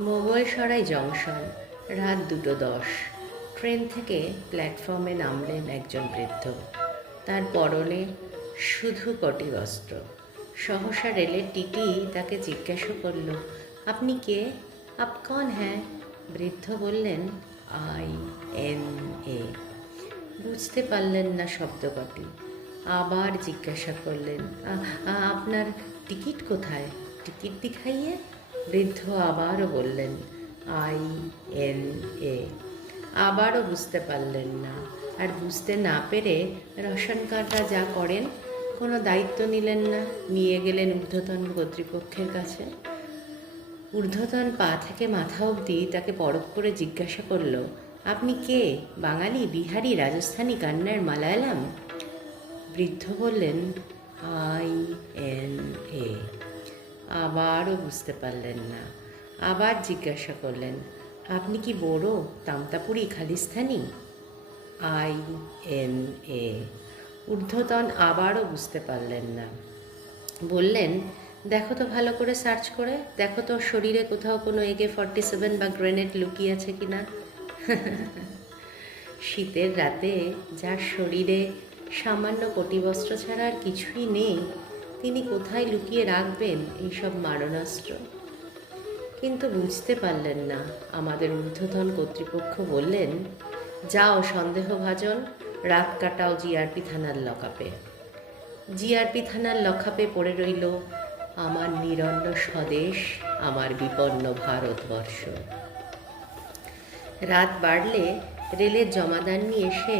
Mughalsarai junction, রাত দুটো দশ। ট্রেন থেকে প্ল্যাটফর্মে নামলেন একজন বৃদ্ধ। তার পরনে শুধু কটি বস্ত্র। সহসা রেলের টিটি তাকে জিজ্ঞাসা করল, আপনি কে? আপ কন হ্যাঁ? বৃদ্ধ বললেন, আই এন এ। বুঝতে পারলেন না শব্দ কটি আবার জিজ্ঞাসা করলেন, "আ- আ- আপনার টিকিট কোথায়? টিকিট দেখাইয়ে? বৃদ্ধ আবারও বললেন, আই এন এ। আবারও বুঝতে পারলেন না। আর বুঝতে না পেরে রসায়ন কার্ডরা যা করেন, কোনো দায়িত্ব নিলেন না। নিয়ে গেলেন ঊর্ধ্বতন কর্তৃপক্ষের কাছে। ঊর্ধ্বতন পা থেকে মাথা অবধি তাকে পরখ করে জিজ্ঞাসা করল, আপনি কে? বাঙালি, বিহারি, রাজস্থানী, কান্নার, মালায়ালাম? বৃদ্ধ বললেন, আই এন এ। আবারও বুঝতে পারলেন না। আবার জিজ্ঞাসা করলেন, আপনি কি বড়ো তামতাপুরি খালিস্তানি? I N A. ঊর্ধ্বতন আবারও বুঝতে পারলেন না। বললেন, দেখো তো ভালো করে সার্চ করে, দেখো তো শরীরে কোথাও কোনো এগে ফর্টি সেভেন বা গ্রেনেড লুকিয়ে আছে কি না? শীতের রাতে, যার শরীরে সামান্য কটিবস্ত্র ছাড়া আর কিছুই নেই তিনি কোথায় লুকিয়ে রাখবেন এইসব মারণাস্ত্র? কিন্তু বুঝতে পারলেন না। আমাদের ঊর্ধ্বতন কর্তৃপক্ষ বললেন, যাও সন্দেহভাজন, রাত কাটাও জিআরপি থানার লকআপে জিআরপি থানার লকআপে পড়ে রইল, আমার নিরন্ন স্বদেশ, আমার বিপন্ন ভারতবর্ষ। রাত বাড়লে রেলের জমাদান নিয়ে এসে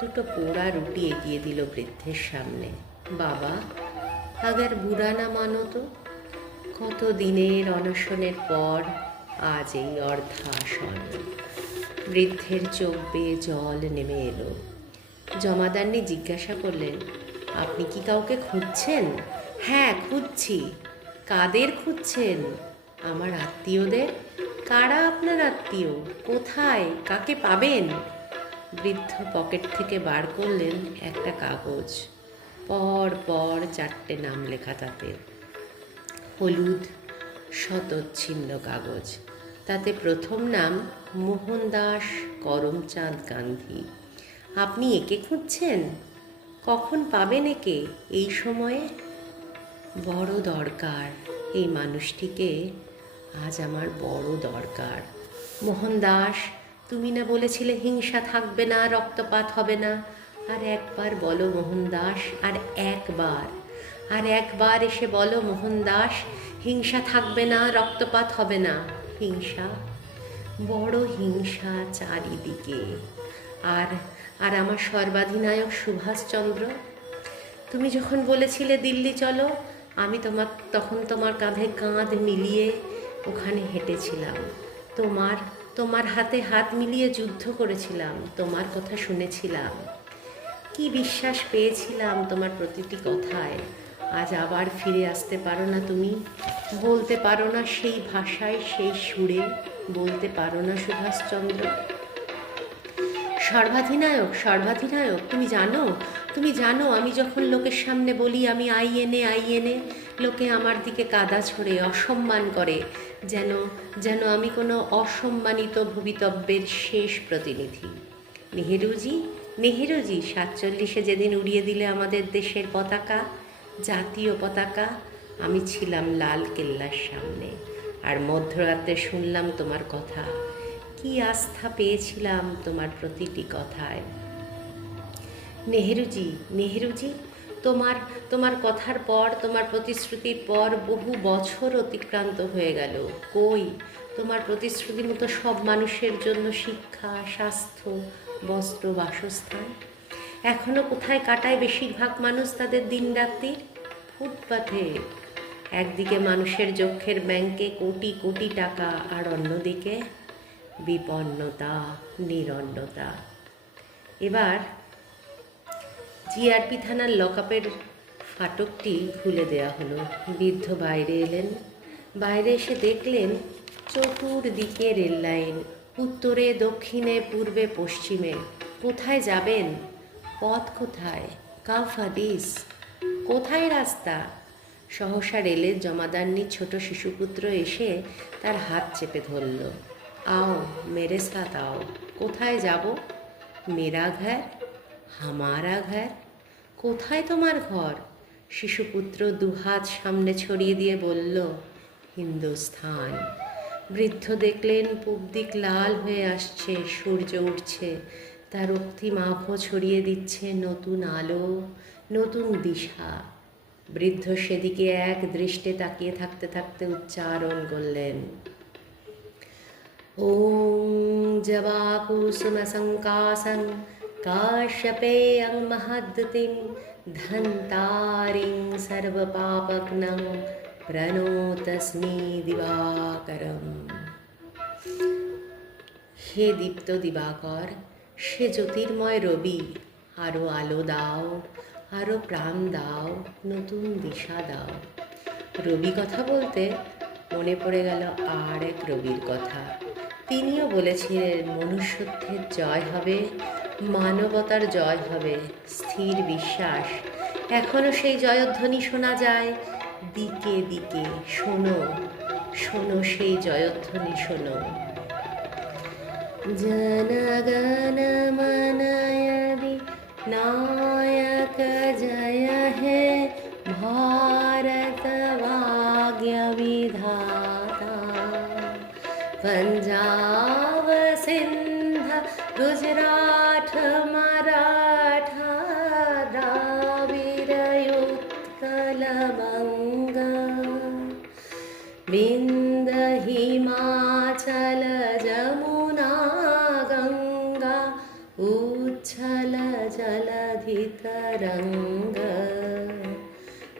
দুটো পোড়া রুটি এগিয়ে দিল বৃদ্ধের সামনে। বাবা আগার বুড়া না মানো তো? কত দিনের অনশনের পর আজ এই অর্ধাসন। বৃদ্ধের চোখ বেয়ে জল নেমে এলো। জমাদারনি জিজ্ঞাসা করলেন, আপনি কি কাউকে খুঁজছেন? হ্যাঁ খুঁজছি। কাদের খুঁজছেন? আমার আত্মীয়দের? কারা আপনার আত্মীয়? কোথায়? কাকে পাবেন? বৃদ্ধ পকেট থেকে বার করলেন একটা কাগজ। পর পর চারটে নাম লেখা তাতে। হলুদ শতচ্ছিন্ন কাগজ। তাতে প্রথম নাম মোহনদাস করমচাঁদ গান্ধী। আপনি একে খুঁজছেন? কখন পাবেন একে? এই সময়ে? বড় দরকার এই মানুষটিকে। আজ আমার বড় দরকার। মোহনদাস, তুমি না বলেছিলে হিংসা থাকবে না, রক্তপাত হবে না। আর একবার বলো মোহনদাস আর একবার আর একবার এসে বলো মোহনদাস হিংসা থাকবে না, রক্তপাত হবে না। হিংসা, বড় হিংসা চারিদিকে। আর আর আমার সর্বাধিনায়ক সুভাষচন্দ্র তুমি যখন বলেছিলে দিল্লি চলো, আমি তোমার তখন তোমার কাঁধে কাঁধ মিলিয়ে ওখানে হেঁটেছিলাম। তোমার তোমার হাতে হাত মিলিয়ে যুদ্ধ করেছিলাম, তোমার কথা শুনেছিলাম। কি বিশ্বাস পেয়েছিলাম তোমার প্রতিটি কথায়? আজ আবার ফিরে আসতে পারো না তুমি। বলতে পারো না সেই ভাষায়, সেই সুরে। বলতে পারো না সুভাষচন্দ্র। সর্বাধিনায়ক সর্বাধিনায়ক, তুমি জানো? তুমি জানো, আমি যখন লোকের সামনে বলি, আমি আই এনে আই এনে লোকে আমার দিকে কাদা ছড়ে, অসম্মান করে। যেন যেন আমি কোনো অসম্মানিত ভবিতব্যের শেষ প্রতিনিধি। নেহেরুজি নেহেরুজি, সাতচল্লিশে যেদিন উড়িয়ে দিলে আমাদের দেশের পতাকা, জাতীয় পতাকা, আমি ছিলাম লাল কেল্লার সামনে। আর মধ্যরাতে শুনলাম তোমার কথা। কি আস্থা পেয়েছিলাম তোমার প্রতিটি কথায়। নেহেরুজি নেহেরুজি, তোমার তোমার কথার পর, তোমার প্রতিশ্রুতির পর বহু বছর অতিক্রান্ত হয়ে গেল। কই? তোমার প্রতিশ্রুতির মতো সব মানুষের জন্য শিক্ষা, স্বাস্থ্য বস্ত্র বাসস্থান। এখনও কোথায় কাটায় বেশিরভাগ মানুষ তাদের দিনরাত্রির ফুটপাথে একদিকে মানুষের যক্ষের ব্যাংকে কোটি কোটি টাকা আর অন্যদিকে বিপন্নতা, নিরন্নতা। এবার জিআরপি থানার লকআপের ফাটকটি খুলে দেয়া হলো। বৃদ্ধ বাইরে এলেন। বাইরে এসে দেখলেন চতুর্দিকে রেল লাইন উত্তরে, দক্ষিণে, পূর্বে, পশ্চিমে। কোথায় যাবেন? পথ কোথায়? কাফ হাদিস। কোথায় রাস্তা? সহসা রেলের জমাদারনি ছোট শিশুপুত্র এসে তার হাত চেপে ধরল। আও মেরে সাথ আও কোথায় যাব? মেরা ঘর? হামারা ঘর? কোথায় তোমার ঘর? শিশুপুত্র দুহাত সামনে ছড়িয়ে দিয়ে বলল, হিন্দুস্থান। বৃদ্ধ দেখলেন পূব দিক লাল হয়ে আসছে, সূর্য উঠছে। তার অক্তি আভ ছড়িয়ে দিচ্ছে নতুন আলো, নতুন দিশা। বৃদ্ধ সেদিকে এক দৃষ্টে তাকিয়ে থাকতে থাকতে উচ্চারণ করলেন, ওম জবাকুসুমসংকাসং কাশ্যপে মহাদ্যতিং ধন্তারিং সর্বপাপগ্নং सर्वपापघ्नं প্রণতস্মি দিবাকরম হে দীপ্ত দিবাকর সে জ্যোতির্ময় রবি আরও আলো দাও আরও প্রাণ দাও নতুন দিশা দাও রবি কথা বলতে মনে পড়ে গেল আর এক রবির কথা তিনিও বলেছিলেন মনুষ্যত্বের জয় হবে মানবতার জয় হবে স্থির বিশ্বাস এখনো সেই জয়ধ্বনি শোনা যায় দিকে দিকে শোনো শোনো সেই জয়ধ্বনি শোনো जनगण मनयदि नायक जय हे भारत भाग्य विधाता पंजाब सिंध उच्छल जलधितरङ्ग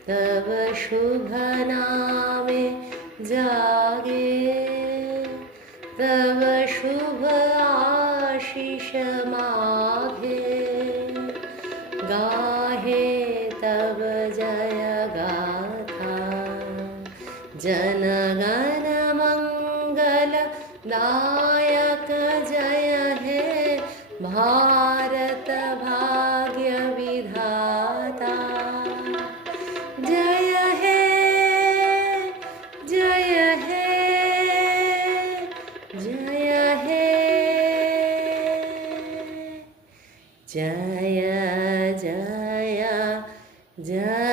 तव शुभ नामे जागे तव शुभ आशिष माघे भारत भाग्य विधाता जय हे जय हे जय हे। जय जय जय।